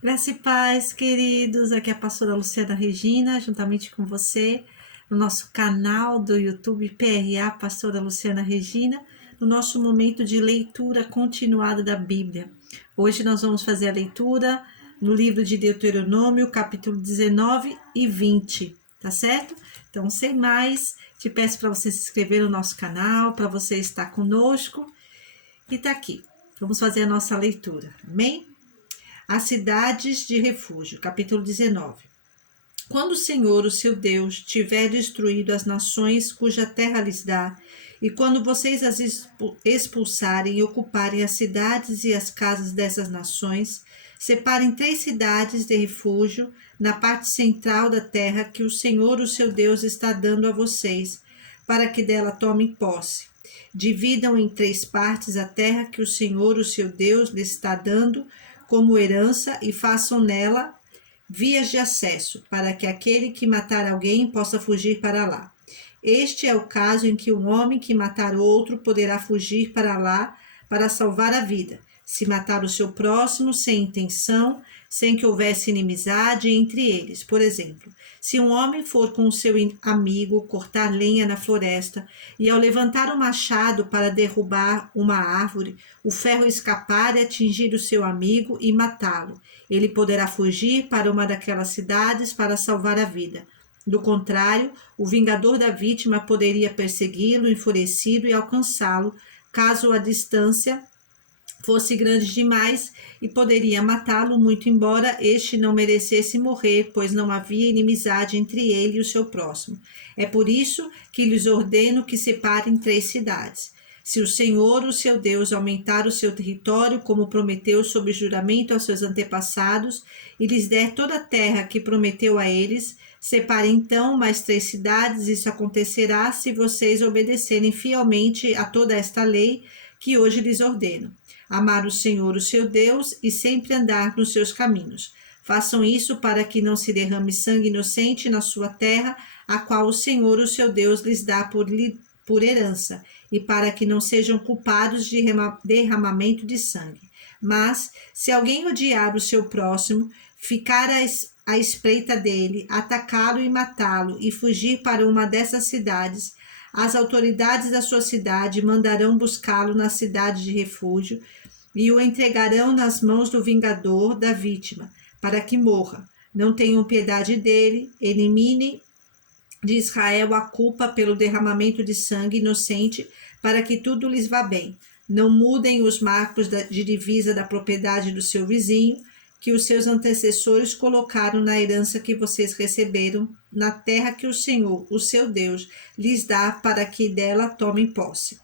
Graça e paz, queridos. Aqui é a pastora Luciana Regina, juntamente com você, no nosso canal do YouTube PRA Pastora Luciana Regina, no nosso momento de leitura continuada da Bíblia. Hoje nós vamos fazer a leitura no livro de Deuteronômio, capítulo 19 e 20, tá certo? Então, sem mais, te peço para você se inscrever no nosso canal, para você estar conosco e tá aqui. Vamos fazer a nossa leitura, amém? As cidades de refúgio, capítulo 19. Quando o Senhor, o seu Deus, tiver destruído as nações cuja terra lhes dá, e quando vocês as expulsarem e ocuparem as cidades e as casas dessas nações, separem 3 cidades de refúgio na parte central da terra que o Senhor, o seu Deus, está dando a vocês, para que dela tomem posse. Dividam em 3 partes a terra que o Senhor, o seu Deus, lhes está dando como herança e façam nela vias de acesso, para que aquele que matar alguém possa fugir para lá. Este é o caso em que um homem que matar outro poderá fugir para lá para salvar a vida, se matar o seu próximo sem intenção, sem que houvesse inimizade entre eles. Por exemplo, se um homem for com o seu amigo cortar lenha na floresta e ao levantar o machado para derrubar uma árvore, o ferro escapar e atingir o seu amigo e matá-lo, ele poderá fugir para uma daquelas cidades para salvar a vida. Do contrário, o vingador da vítima poderia persegui-lo enfurecido e alcançá-lo, caso a distância fosse grande demais, e poderia matá-lo, muito embora este não merecesse morrer, pois não havia inimizade entre ele e o seu próximo. É por isso que lhes ordeno que separem 3 cidades. Se o Senhor, o seu Deus, aumentar o seu território, como prometeu sob juramento aos seus antepassados, e lhes der toda a terra que prometeu a eles, separe então mais 3 cidades. Isso acontecerá se vocês obedecerem fielmente a toda esta lei que hoje lhes ordeno. Amar o Senhor, o seu Deus, e sempre andar nos seus caminhos. Façam isso para que não se derrame sangue inocente na sua terra, a qual o Senhor, o seu Deus, lhes dá por herança, e para que não sejam culpados de derramamento de sangue. Mas, se alguém odiar o seu próximo, ficar à espreita dele, atacá-lo e matá-lo, e fugir para uma dessas cidades, as autoridades da sua cidade mandarão buscá-lo na cidade de refúgio e o entregarão nas mãos do vingador da vítima, para que morra. Não tenham piedade dele, eliminem de Israel a culpa pelo derramamento de sangue inocente, para que tudo lhes vá bem. Não mudem os marcos de divisa da propriedade do seu vizinho, que os seus antecessores colocaram na herança que vocês receberam, na terra que o Senhor, o seu Deus, lhes dá para que dela tomem posse.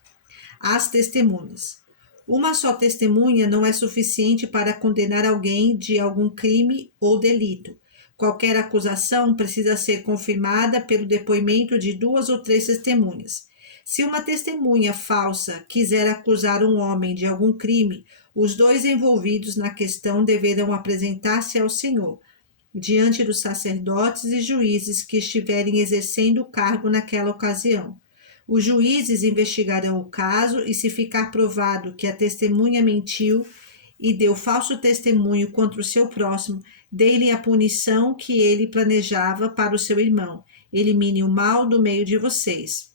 As testemunhas. Uma só testemunha não é suficiente para condenar alguém de algum crime ou delito. Qualquer acusação precisa ser confirmada pelo depoimento de 2 ou 3 testemunhas. Se uma testemunha falsa quiser acusar um homem de algum crime, os 2 envolvidos na questão deverão apresentar-se ao Senhor, diante dos sacerdotes e juízes que estiverem exercendo o cargo naquela ocasião. Os juízes investigarão o caso e, se ficar provado que a testemunha mentiu e deu falso testemunho contra o seu próximo, dê-lhe a punição que ele planejava para o seu irmão. Elimine o mal do meio de vocês.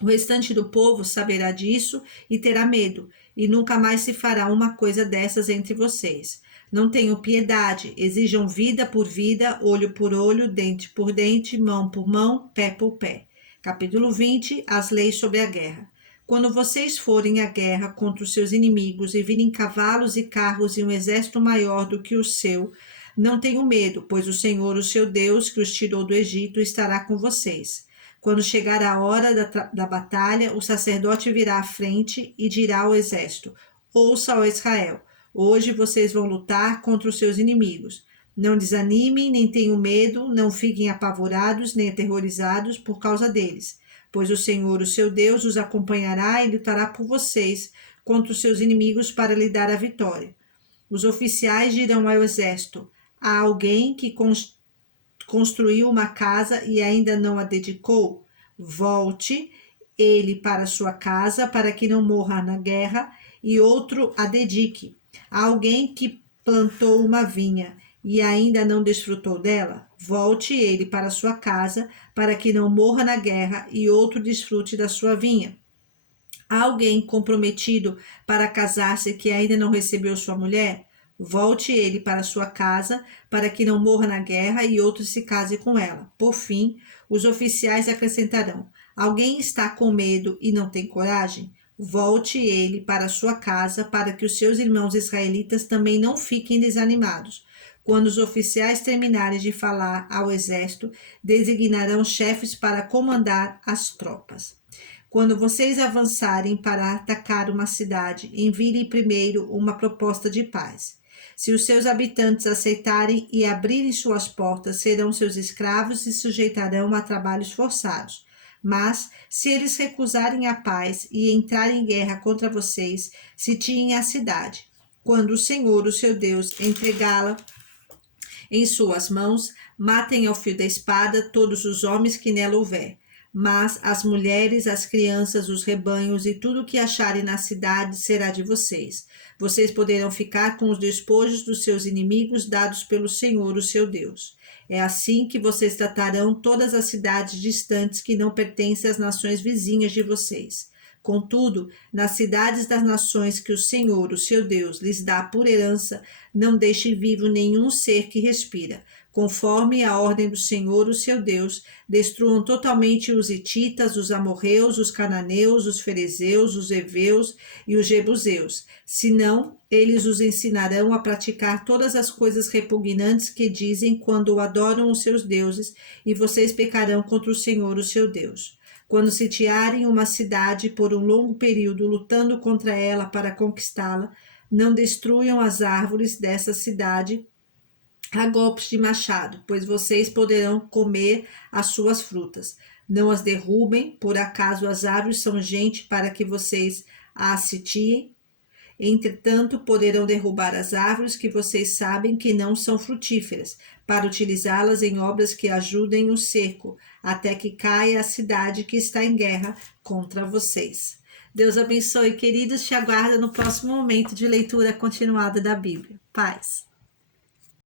O restante do povo saberá disso e terá medo, e nunca mais se fará uma coisa dessas entre vocês. Não tenham piedade, exijam vida por vida, olho por olho, dente por dente, mão por mão, pé por pé. Capítulo 20. As leis sobre a guerra. Quando vocês forem à guerra contra os seus inimigos e virem cavalos e carros e um exército maior do que o seu, não tenham medo, pois o Senhor, o seu Deus, que os tirou do Egito, estará com vocês. Quando chegar a hora da batalha, o sacerdote virá à frente e dirá ao exército: ouça, ó Israel, hoje vocês vão lutar contra os seus inimigos. Não desanimem, nem tenham medo, não fiquem apavorados, nem aterrorizados por causa deles, pois o Senhor, o seu Deus, os acompanhará e lutará por vocês contra os seus inimigos para lhe dar a vitória. Os oficiais dirão ao exército: há alguém que construiu uma casa e ainda não a dedicou? Volte ele para sua casa, para que não morra na guerra, e outro a dedique. Há alguém que plantou uma vinha e ainda não desfrutou dela, volte ele para sua casa, para que não morra na guerra e outro desfrute da sua vinha. Há alguém comprometido para casar-se que ainda não recebeu sua mulher? Volte ele para sua casa, para que não morra na guerra e outro se case com ela. Por fim, os oficiais acrescentarão: alguém está com medo e não tem coragem? Volte ele para sua casa, para que os seus irmãos israelitas também não fiquem desanimados. Quando os oficiais terminarem de falar ao exército, designarão chefes para comandar as tropas. Quando vocês avançarem para atacar uma cidade, enviem primeiro uma proposta de paz. Se os seus habitantes aceitarem e abrirem suas portas, serão seus escravos e sujeitarão a trabalhos forçados. Mas, se eles recusarem a paz e entrarem em guerra contra vocês, sitiem a cidade. Quando o Senhor, o seu Deus, entregá-la em suas mãos, matem ao fio da espada todos os homens que nela houver. Mas as mulheres, as crianças, os rebanhos e tudo o que acharem na cidade será de vocês. Vocês poderão ficar com os despojos dos seus inimigos dados pelo Senhor, o seu Deus. É assim que vocês tratarão todas as cidades distantes que não pertencem às nações vizinhas de vocês. Contudo, nas cidades das nações que o Senhor, o seu Deus, lhes dá por herança, não deixe vivo nenhum ser que respira. Conforme a ordem do Senhor, o seu Deus, destruam totalmente os hititas, os amorreus, os cananeus, os ferezeus, os heveus e os jebuseus. Senão, eles os ensinarão a praticar todas as coisas repugnantes que dizem quando adoram os seus deuses, e vocês pecarão contra o Senhor, o seu Deus. Quando sitiarem uma cidade por um longo período, lutando contra ela para conquistá-la, não destruam as árvores dessa cidade a golpes de machado, pois vocês poderão comer as suas frutas. Não as derrubem, por acaso as árvores são gente para que vocês as sitiem. Entretanto, poderão derrubar as árvores que vocês sabem que não são frutíferas, para utilizá-las em obras que ajudem o cerco, até que caia a cidade que está em guerra contra vocês. Deus abençoe, queridos. Te aguardo no próximo momento de leitura continuada da Bíblia. Paz.